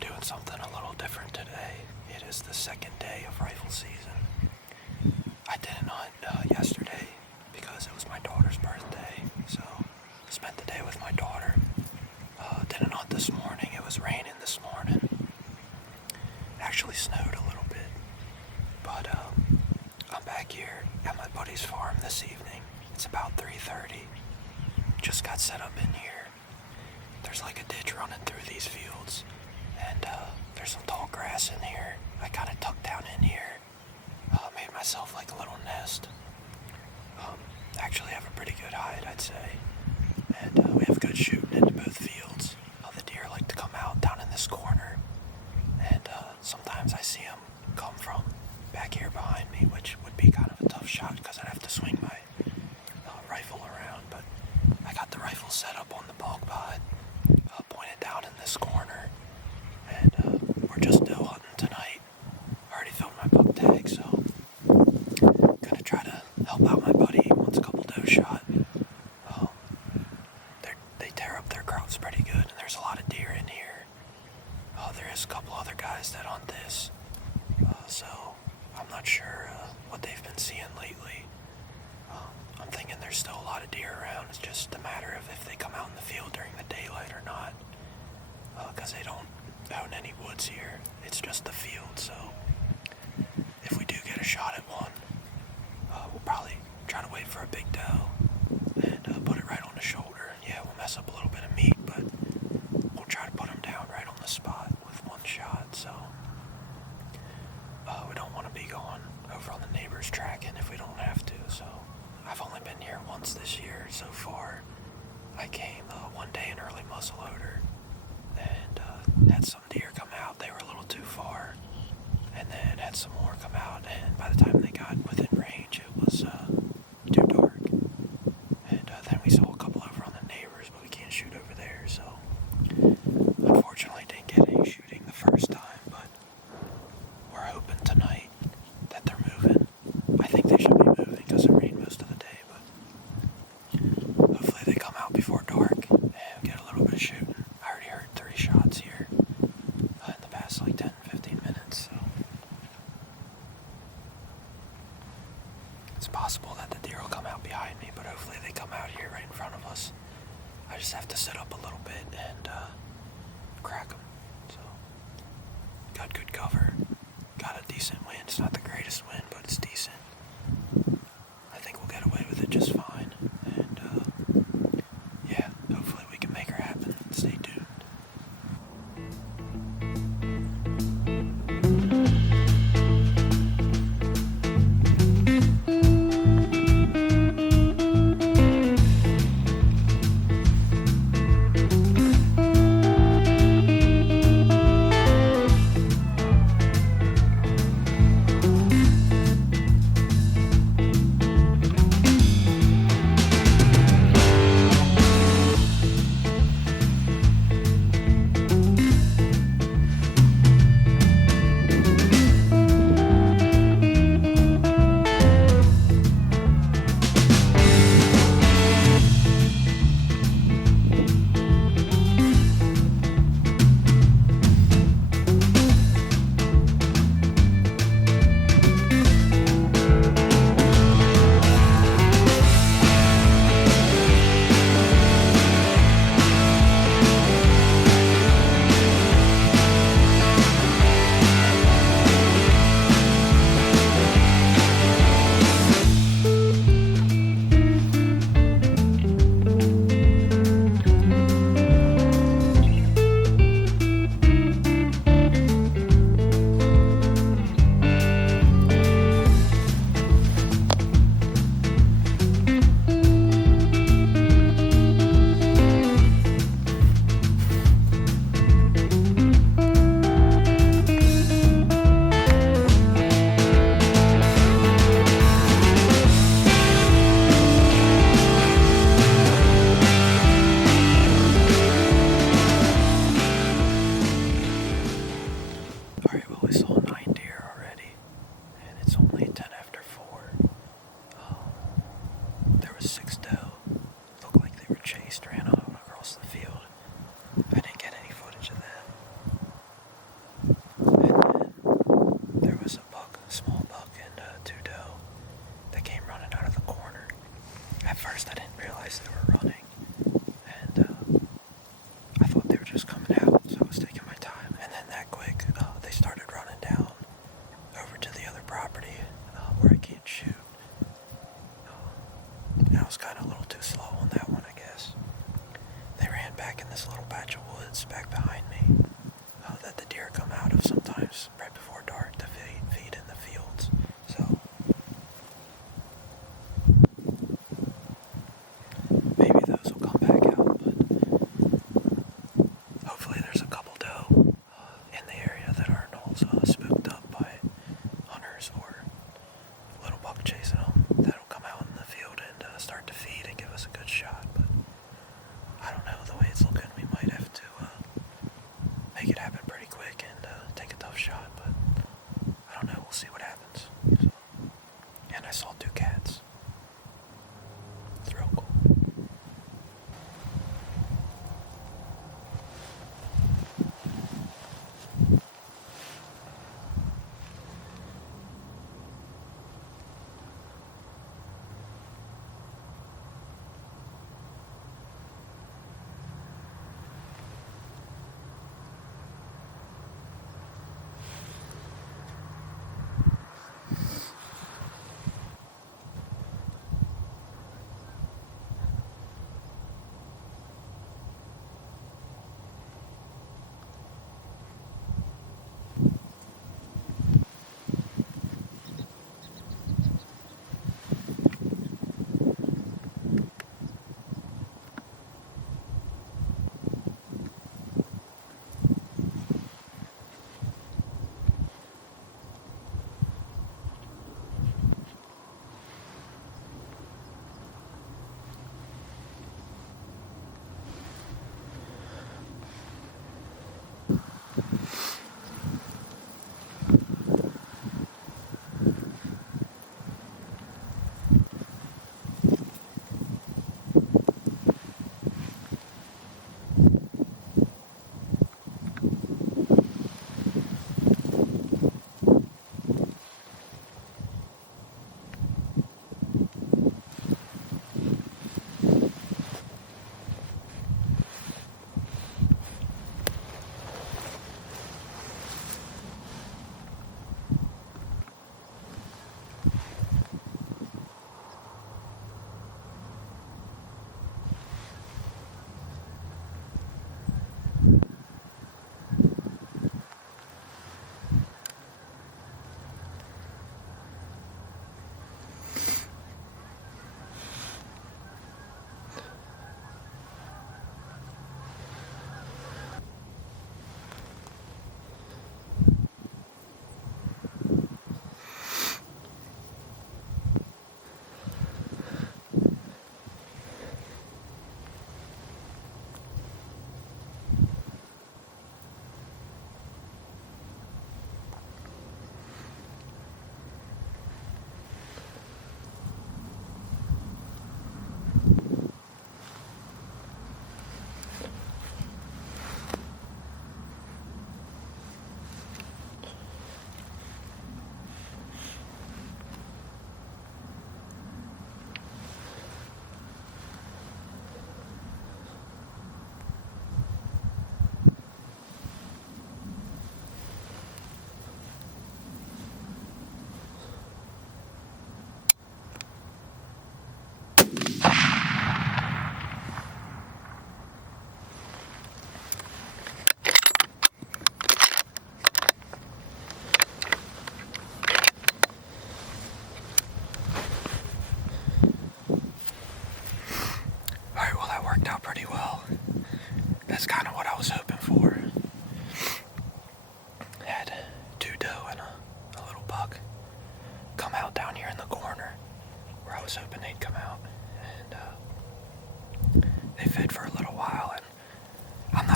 doing something a little different today. It is the second day of rifle season. I didn't hunt yesterday because it was my daughter's birthday, so spent the day with my daughter. Didn't hunt this morning. It was raining this morning. Actually snowed a little bit, but I'm back here at my buddy's farm this evening. It's about 3:30. Just got set up in here. There's like a ditch running through these fields, and there's some tall grass in here. I kind of tucked down in here, made myself like a little nest. Actually have a pretty good hide, I'd say, and we have good shooting into both fields. The deer like to come out down in this corner, and sometimes I see them come from back here behind me, which would be kind of a tough shot because I'd have to swing my rifle around, but I got the rifle set up on the bog pod, pointed down in this corner, and we're just doe hunting tonight. I already filled my buck tag, so gonna try to help out my buddy. He wants a couple doe shot. They tear up their crops pretty good, and there's a lot of deer in here. There is a couple other guys that hunt this, so I'm not sure what they've been seeing lately. I'm thinking there's still a lot of deer around. It's just a matter of if they come out in the field during the daylight or not, because they don't own any woods here. It's just the field, so if we do get a shot at one, we'll probably try to wait for a big doe and put it right on the shoulder. Yeah, we'll mess up a little bit of meat, but we'll try to put them down right on the spot with one shot, so we don't want to be going over on the neighbor's tracking if we don't have to. So I've only been here once this year so far. I came one day in early muzzleloader and had some deer come out. They were a little too far, and then had some more come out, and by the time they got within range it was too dark, and then we saw a couple over on the neighbors, but we can't shoot over there, so unfortunately didn't get any shooting the first time, but we're hoping tonight that they're moving. I think they should be moving because it rained most of the day, but hopefully they come out before dark and get a little bit of shooting. I already heard 3 shots here in the past like 10-15 minutes, so it's possible that the deer will come out behind me, but hopefully they come out here right in front of us. I just have to sit up a little bit and crack them. So got good cover, got a decent wind. It's not the greatest wind, but it's decent. I think we'll get away with it just fine, and yeah, hopefully we can make her happen. Stay tuned. back in this little patch of woods back behind me that the deer come out of sometimes right before dark to feed in the fields. So maybe those will come back out, but hopefully there's a couple doe in the area that aren't all spooked up by hunters or little buck chasing them. That'll come out in the field and start to feed and give us a good shot. But I don't know, the way it's looking, we might have to make it happen pretty quick and take a tough shot, but I don't know, we'll see what happens. So, and I saw 2 cats. It's real cool.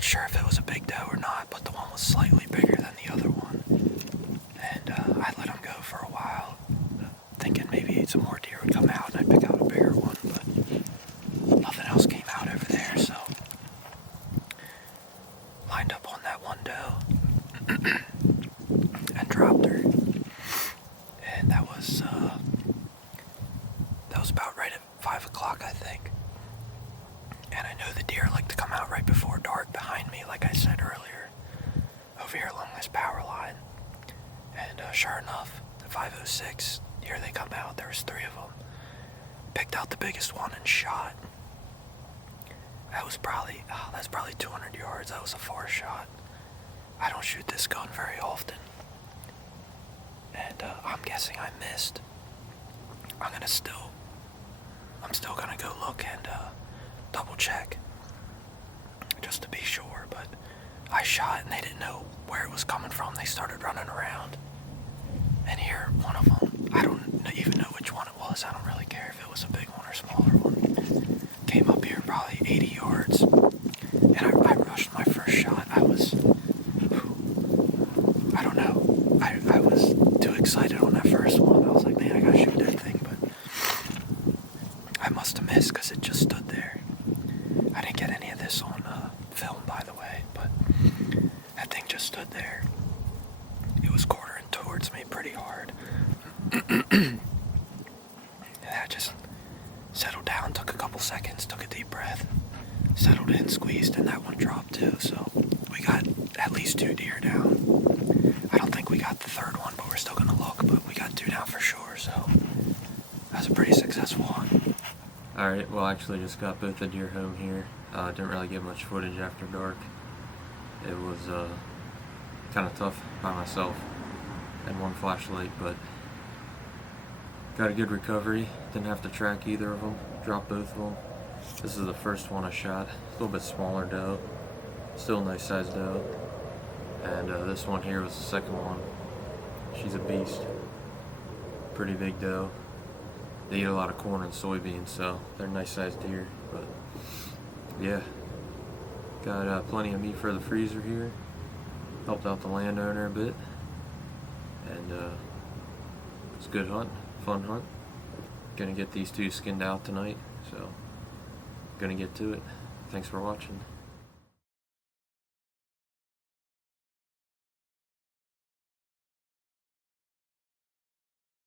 Sure if it was a big doe or not, but the one was slightly bigger than the other one. And I let him go for a while, thinking maybe some more deer would come out and I'd pick out a bigger one, but nothing else came out over there, so lined up on that one doe and dropped her. And that was about right at 5 o'clock, I think. And I know the deer like to come out right before dark behind me, like I said earlier, over here along this power line. And sure enough, at 5:06, here they come out. There was 3 of them. Picked out the biggest one and shot. was probably, that's probably 200 yards. That was a far shot. I don't shoot this gun very often. And I'm guessing I missed. I'm still gonna go look and double check. Just to be sure, but I shot and they didn't know where it was coming from. They started running around. And here, one of them, I don't even know which one it was. I don't really care if it was a big one or smaller one. Came up here probably 80 yards. And I rushed my first shot. I don't know. I was too excited on that first one. I was like, man, I gotta shoot that thing. But I must have missed because it just stood there. I didn't get any of this on film, by the way, but that thing just stood there. It was quartering towards me pretty hard. And I just settled down, took a couple seconds, took a deep breath, settled in, squeezed, and that one dropped too. So we got at least 2 deer down. I don't think we got the third one, but we're still gonna look, but we got 2 down for sure, so that was a pretty successful hunt. Alright, well, I actually just got both the deer home here. Didn't really get much footage after dark. It was kind of tough by myself and one flashlight, but got a good recovery. Didn't have to track either of them, dropped both of them. This is the first one I shot. A little bit smaller doe, still a nice sized doe. And this one here was the second one. She's a beast. Pretty big doe. They eat a lot of corn and soybeans, so they're nice sized deer. But yeah, got plenty of meat for the freezer here. Helped out the landowner a bit, and it's a good hunt, fun hunt. Gonna get these 2 skinned out tonight, so gonna get to it. Thanks for watching.